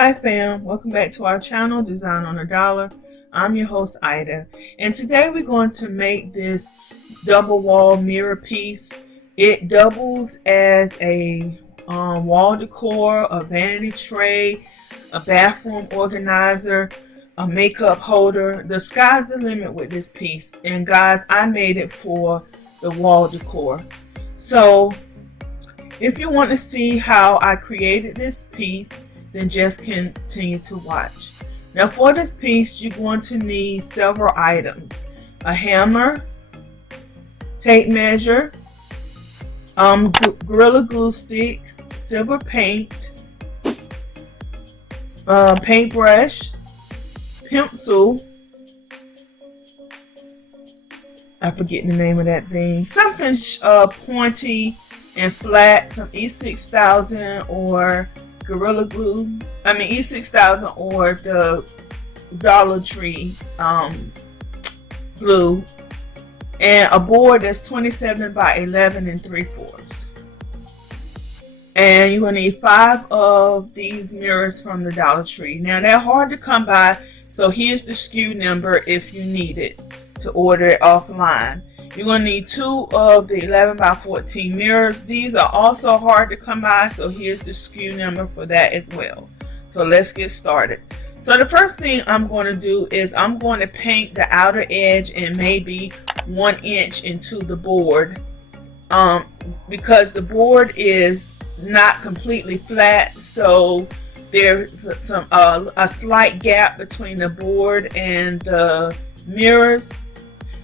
Hi fam, welcome back to our channel, Design on a Dollar. I'm your host Ida, and today we're going to make this double wall mirror piece. It doubles as a wall decor, a vanity tray, a bathroom organizer, a makeup holder. The sky's the limit with this piece, and guys, I made it for the wall decor. So if you want to see how I created this piece, then just continue to watch. Now for this piece, you're going to need several items: a hammer, tape measure, Gorilla Glue sticks, silver paint, paintbrush, pencil, I forget the name of that thing, something pointy and flat, some E6000 or Gorilla Glue, E6000 or the Dollar Tree glue, and a board that's 27 by 11 3/4. And you're going to need 5 of these mirrors from the Dollar Tree. Now they're hard to come by, so here's the SKU number if you need it to order it offline. You're going to need 2 of the 11 by 14 mirrors. These are also hard to come by, so here's the SKU number for that as well. So let's get started. So the first thing I'm going to do is I'm going to paint the outer edge and maybe 1 inch into the board, because the board is not completely flat, so there's a slight gap between the board and the mirrors.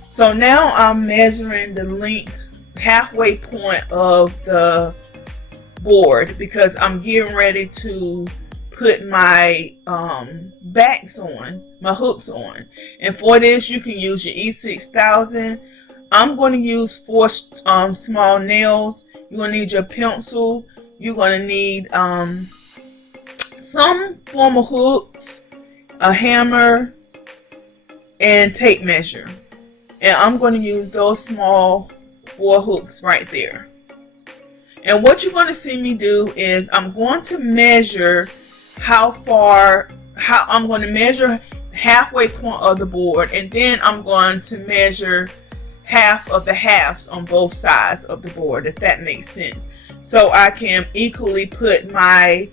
So now I'm measuring the length, halfway point of the board, because I'm getting ready to put my backs on, my hooks on. And for this, you can use your E6000. I'm going to use 4 small nails. You're going to need your pencil. You're going to need some form of hooks, a hammer, and tape measure. And I'm going to use those small 4 hooks right there. And what you're going to see me do is I'm going to measure I'm going to measure halfway point of the board, and then I'm going to measure half of the halves on both sides of the board, if that makes sense, so I can equally put my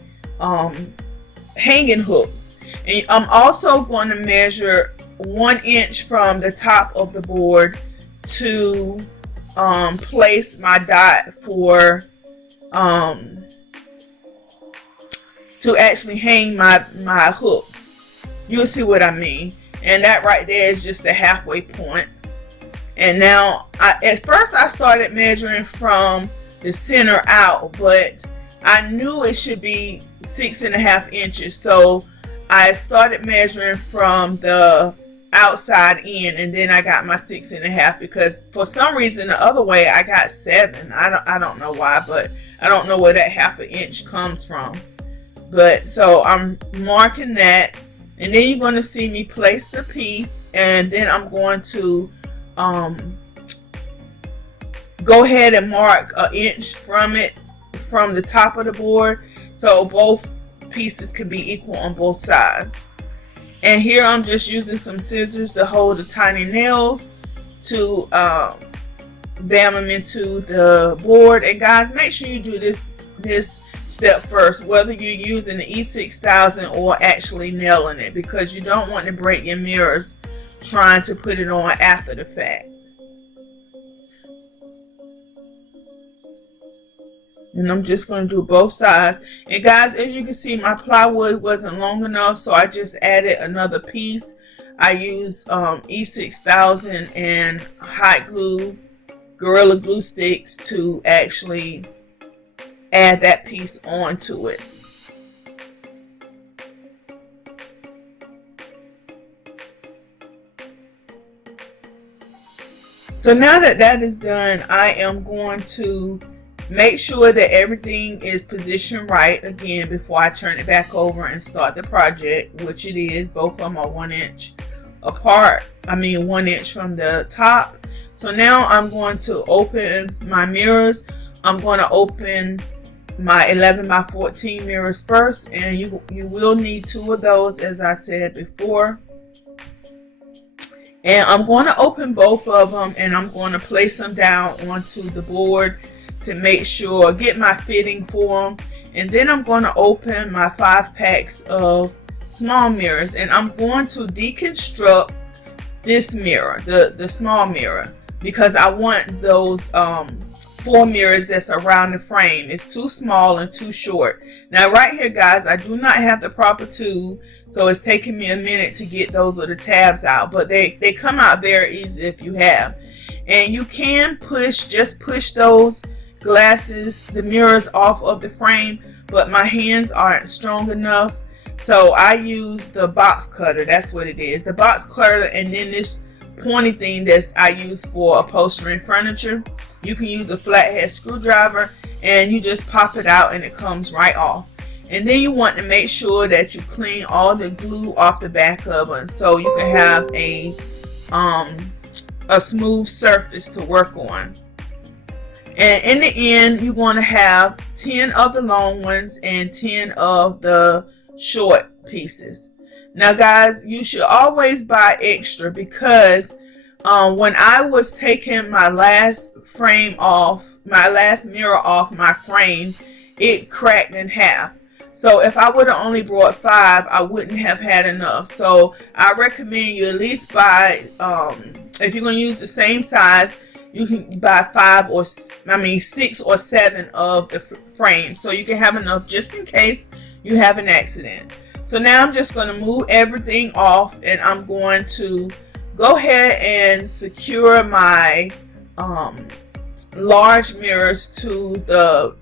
hanging hooks. And I'm also going to measure 1 inch from the top of the board to place my dot for to actually hang my hooks. You'll see what I mean. And that right there is just the halfway point. And now at first I started measuring from the center out, but I knew it should be 6.5 inches, so I started measuring from the outside in, and then I got my 6.5, because for some reason the other way I got 7. I don't know why, but I don't know where that 1/2 inch comes from. But so I'm marking that, and then you're going to see me place the piece, and then I'm going to go ahead and mark 1 inch from the top of the board, so both pieces can be equal on both sides. And here I'm just using some scissors to hold the tiny nails to bam them into the board. And guys, make sure you do this step first, whether you're using the E6000 or actually nailing it, because you don't want to break your mirrors trying to put it on after the fact. And I'm just going to do both sides. And guys, as you can see, my plywood wasn't long enough, so I just added another piece. I used E6000 and hot glue, Gorilla Glue sticks, to actually add that piece onto it. So now that that is done, I am going to make sure that everything is positioned right again before I turn it back over and start the project, which it is. Both of them are 1 inch apart. 1 inch from the top. So now I'm going to open my mirrors. I'm going to open my 11 by 14 mirrors first, and you will need 2 of those, as I said before. And I'm going to open both of them, and I'm going to place them down onto the board to make sure, get my fitting for them. And then I'm going to open my 5 packs of small mirrors, and I'm going to deconstruct this mirror, the small mirror, because I want those 4 mirrors that's around the frame. It's too small and too short. Now right here, guys, I do not have the proper tool, so it's taking me a minute to get those little tabs out, but they come out very easy if you have. And you can just push those glasses, the mirrors, off of the frame, but my hands aren't strong enough, so I use the box cutter. That's what it is, the box cutter, and then this pointy thing that I use for upholstering furniture. You can use a flathead screwdriver, and you just pop it out and it comes right off. And then you want to make sure that you clean all the glue off the back of it, so you can have a smooth surface to work on. And in the end, you want to have 10 of the long ones and 10 of the short pieces. Now guys, you should always buy extra, because when I was taking my last mirror off my frame, it cracked in half. So if I would have only brought 5, I wouldn't have had enough. So I recommend you at least buy, if you're going to use the same size, you can buy 6 or 7 of the frames, so you can have enough just in case you have an accident. So now I'm just going to move everything off, and I'm going to go ahead and secure my large mirrors to the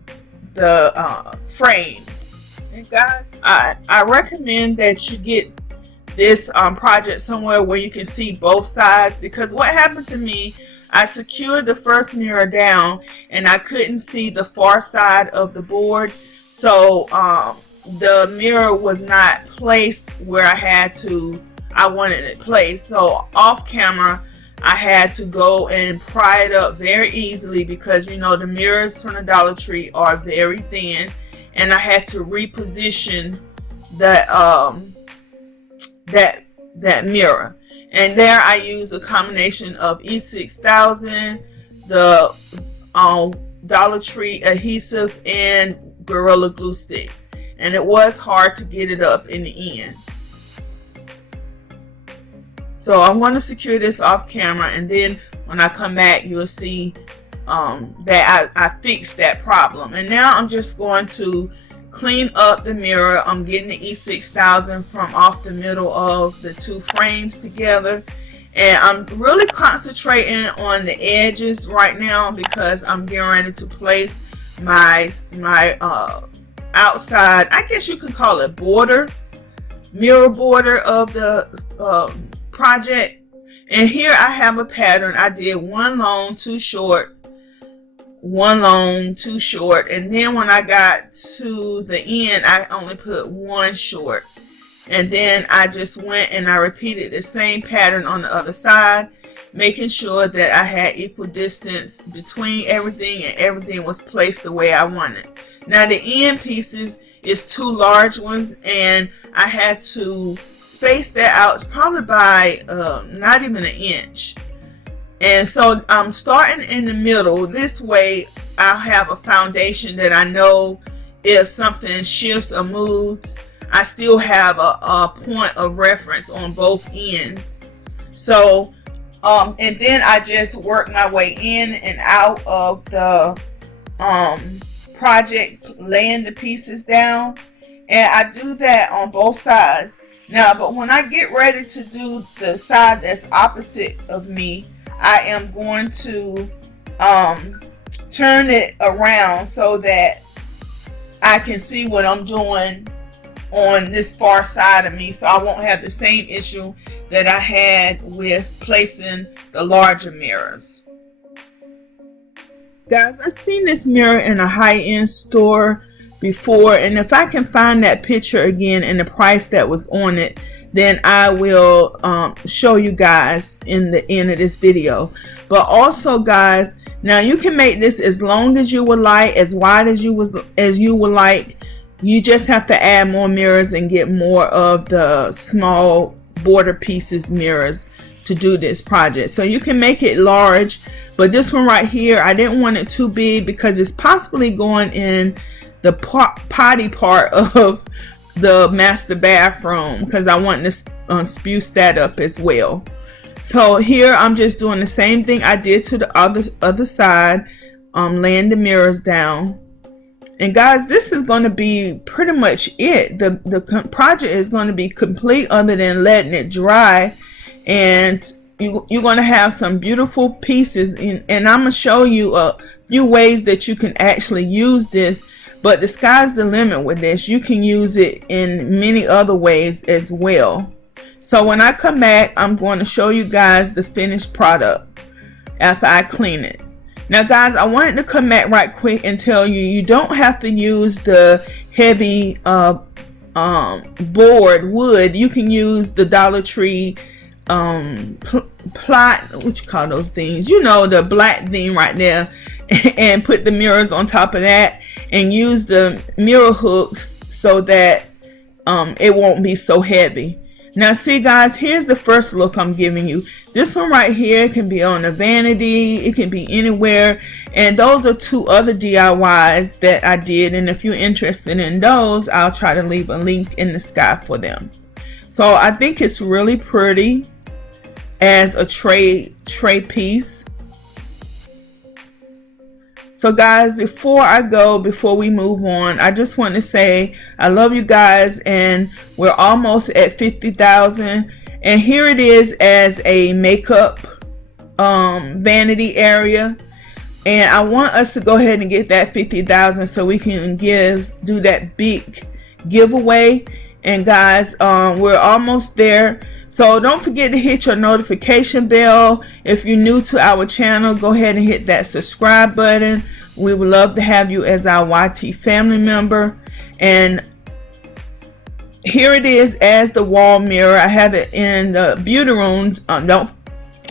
frame. And guys, I recommend that you get this project somewhere where you can see both sides, because what happened to me, I secured the first mirror down and I couldn't see the far side of the board, so the mirror was not placed where I wanted it placed. So off camera, I had to go and pry it up very easily, because you know the mirrors from the Dollar Tree are very thin, and I had to reposition that that mirror. And there I use a combination of E6000, the Dollar Tree adhesive, and Gorilla Glue sticks. And it was hard to get it up in the end. So I'm going to secure this off camera, and then when I come back, you'll see that I fixed that problem. And now I'm just going to clean up the mirror. I'm getting the E6000 from off the middle of the 2 frames together, and I'm really concentrating on the edges right now, because I'm getting ready to place my outside, I guess you could call it mirror border of the project. And here I have a pattern. I did 1 long, 2 short, 1 long, 2 short, and then when I got to the end, I only put 1 short. And then I just went and I repeated the same pattern on the other side, making sure that I had equal distance between everything and everything was placed the way I wanted. Now the end pieces is 2 large ones, and I had to space that out probably by not even an inch. And so I'm starting in the middle. This way I'll have a foundation that I know if something shifts or moves, I still have a point of reference on both ends. So and then I just work my way in and out of the project, laying the pieces down, and I do that on both sides. Now, but when I get ready to do the side that's opposite of me, I am going to turn it around so that I can see what I'm doing on this far side of me, so I won't have the same issue that I had with placing the larger mirrors. Guys, I've seen this mirror in a high-end store before, and if I can find that picture again and the price that was on it, then I will show you guys in the end of this video. But also guys, now you can make this as long as you would like, as wide as you would like. You just have to add more mirrors and get more of the small border pieces mirrors to do this project. So you can make it large, but this one right here, I didn't want it too big because it's possibly going in the potty part of the master bathroom, because I want to spruce that up as well. So here I'm just doing the same thing I did to the other side, laying the mirrors down. And guys, this is going to be pretty much it. The project is going to be complete other than letting it dry. And you're going to have some beautiful pieces. And I'm going to show you a few ways that you can actually use this. But the sky's the limit with this. You can use it in many other ways as well. So when I come back, I'm going to show you guys the finished product after I clean it. Now guys, I wanted to come back right quick and tell you, you don't have to use the heavy board wood. You can use the Dollar Tree plot, what you call those things, you know, the black thing right there, and put the mirrors on top of that and use the mirror hooks so that it won't be so heavy. Now see guys, here's the first look I'm giving you. This one right here can be on a vanity, it can be anywhere, and those are two other DIYs that I did, and if you're interested in those, I'll try to leave a link in the sky for them. So I think it's really pretty as a tray piece. So guys, before we move on, I just want to say I love you guys, and we're almost at 50,000. And here it is as a makeup vanity area. And I want us to go ahead and get that 50,000 so we can do that big giveaway. And guys, we're almost there. So don't forget to hit your notification bell. If you're new to our channel, go ahead and hit that subscribe button. We would love to have you as our YT family member. And here it is as the wall mirror. I have it in the beauty room.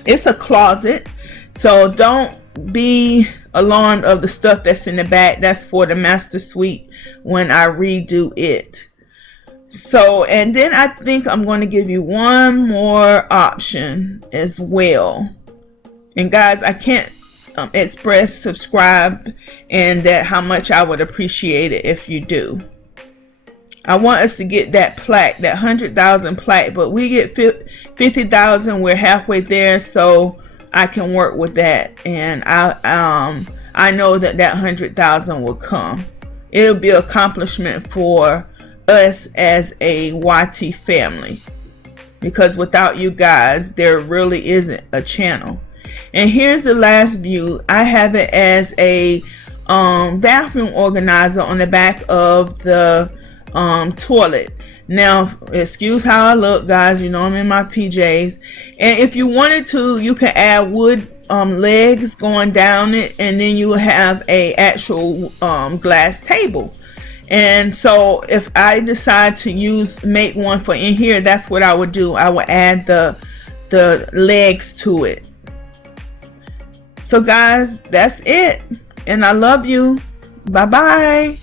It's a closet, so don't be alarmed of the stuff that's in the back. That's for the master suite when I redo it. So, and then I think I'm going to give you one more option as well. And guys, I can't express subscribe and that how much I would appreciate it if you do. I want us to get that plaque, that 100,000 plaque, but we get 50,000. We're halfway there, so I can work with that. And I know that 100,000 will come. It'll be an accomplishment for us as a YT family, because without you guys there really isn't a channel. And here's the last view. I have it as a bathroom organizer on the back of the toilet. Now excuse how I look guys, you know I'm in my PJs, and if you wanted to, you can add wood legs going down it, and then you will have a actual glass table. And so if I decide to make one for in here, that's what I would do. I would add the legs to it. So guys, that's it. And I love you. Bye bye.